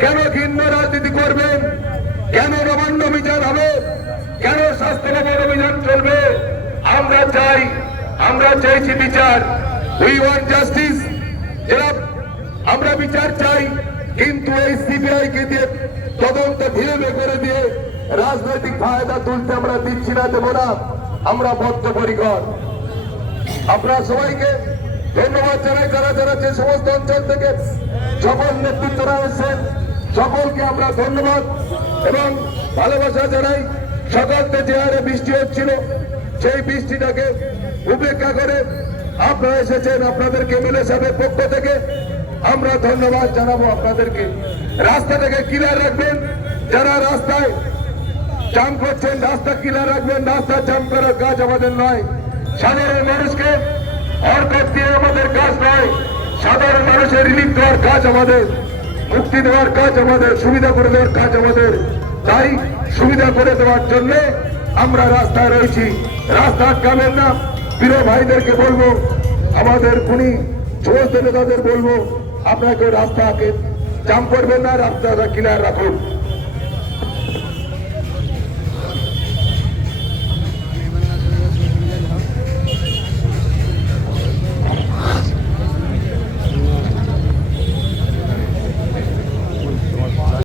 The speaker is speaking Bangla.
কেন ঘৃণ্য রাজনীতি করবেন? কেন নবান্ন বিচার হবে? কেন স্বাস্থ্য নগর অভিযান চলবে? আমরা চাইছি বিচার। We want justice. যারা আমরা বিচার চাই, কিন্তু এই সিবিআই কে দিয়ে তদন্ত ধীরে করে দিয়ে রাজনৈতিক ফায়দা তুলতে আমরা দিচ্ছি না, দেব না। আমরা বদ্ধপরিকর। আপনারা সবাইকে ধন্যবাদ জানাই, যারা যারা যে সমস্ত অঞ্চল থেকে সকল নেতৃত্বরা এসেছেন সকলকে আমরা ধন্যবাদ এবং ভালোবাসা জানাই। সকালতে যে হারে বৃষ্টি হচ্ছিল সেই বৃষ্টিটাকে উপেক্ষা করে আপনারা এসেছেন। আপনাদেরকে এমএলএ সাহেবের পক্ষ থেকে আমরা ধন্যবাদ জানাবো। আপনাদেরকে রাস্তা থেকে ক্লিয়ার রাখবেন। যারা রাস্তায় জাম করছেন রাস্তা ক্লিয়ার রাখবেন। রাস্তা জাম করার কাজ আমাদের নয়। সাধারণ মানুষকে হরকত দিয়ে আমাদের কাজ নয়। সাধারণ মানুষের রিলিফ দেওয়ার কাজ আমাদের, মুক্তি দেওয়ার কাজ আমাদের, সুবিধা করে দেওয়ার কাজ আমাদের। তাই সুবিধা করে দেওয়ার জন্য আমরা রাস্তায় রয়েছি। রাস্তা আটকাবেন না। প্রিয় ভাইদেরকে বলবো, আমাদের খুনি সমস্ত নেতাদের বলবো, আপনাকে রাস্তাকে জাম করবেন না, রাস্তাটা ক্লিয়ার রাখুন।